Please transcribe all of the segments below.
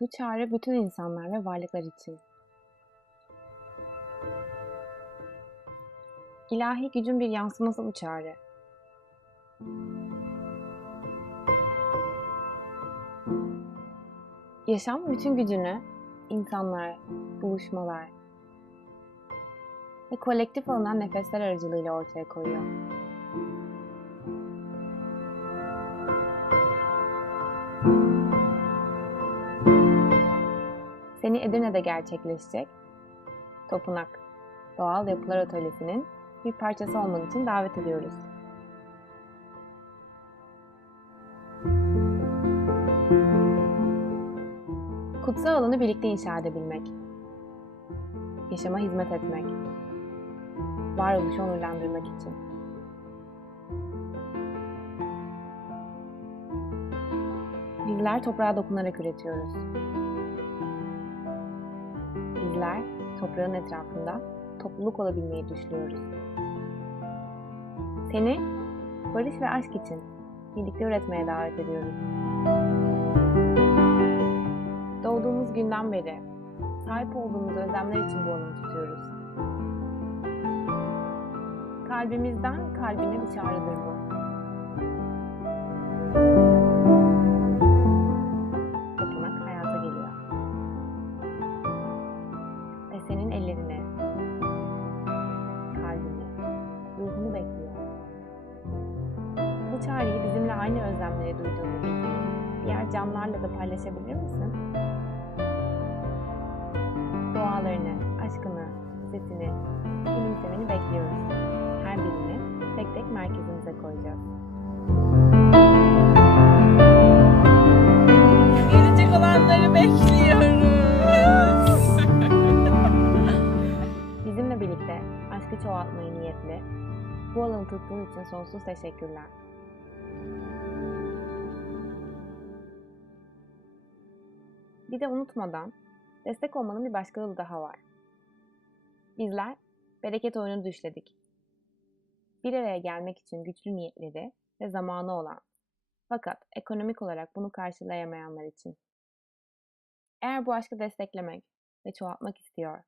Bu çağrı bütün insanlar ve varlıklar için. İlahi gücün bir yansıması bu çağrı. Yaşam bütün gücünü insanlar, buluşmalar ve kolektif alınan nefesler aracılığıyla ortaya koyuyor. Seni Edirne'de gerçekleşecek Topunak Doğal Yapılar Atölyesi'nin bir parçası olmak için davet ediyoruz. Kutsal alanı birlikte inşa edebilmek, yaşama hizmet etmek, varoluşu onurlandırmak için. Bizler toprağa dokunarak üretiyoruz. Bizler toprağın etrafında topluluk olabilmeyi düşünüyoruz. Seni barış ve aşk için birlikte üretmeye davet ediyoruz. Doğduğumuz günden beri sahip olduğumuz özlemler için bu alanı tutuyoruz. Kalbimizden kalbine bir çağrıdır bu. Tapınak hayata geliyor. Ve senin ellerini, kalbini, ruhunu bekliyor. Bu çağrıyı bizimle aynı özlemleri duyduğunu bildiğin diğer canlılarla da paylaşabilir misin? Dualarını, aşkını, sesini, gülümsemeni bekliyoruz. Her birini tek tek merkezimize koyacağız. Gelecek olanları bekliyoruz. Bizimle birlikte aşkı çoğaltmayı niyetli, bu alanı tuttuğun için sonsuz teşekkürler. Bir de unutmadan destek olmanın bir başka yolu daha var. Bizler bereket oyunu düşledik. Bir araya gelmek için güçlü niyetleri ve zamanı olan, fakat ekonomik olarak bunu karşılayamayanlar için. Eğer bu aşkı desteklemek ve çoğaltmak istiyor,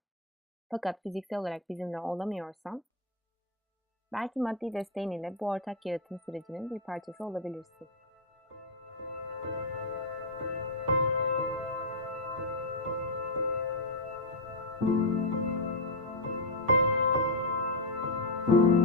fakat fiziksel olarak bizimle olamıyorsan, belki maddi desteğin ile bu ortak yaratım sürecinin bir parçası olabilirsin. Thank you.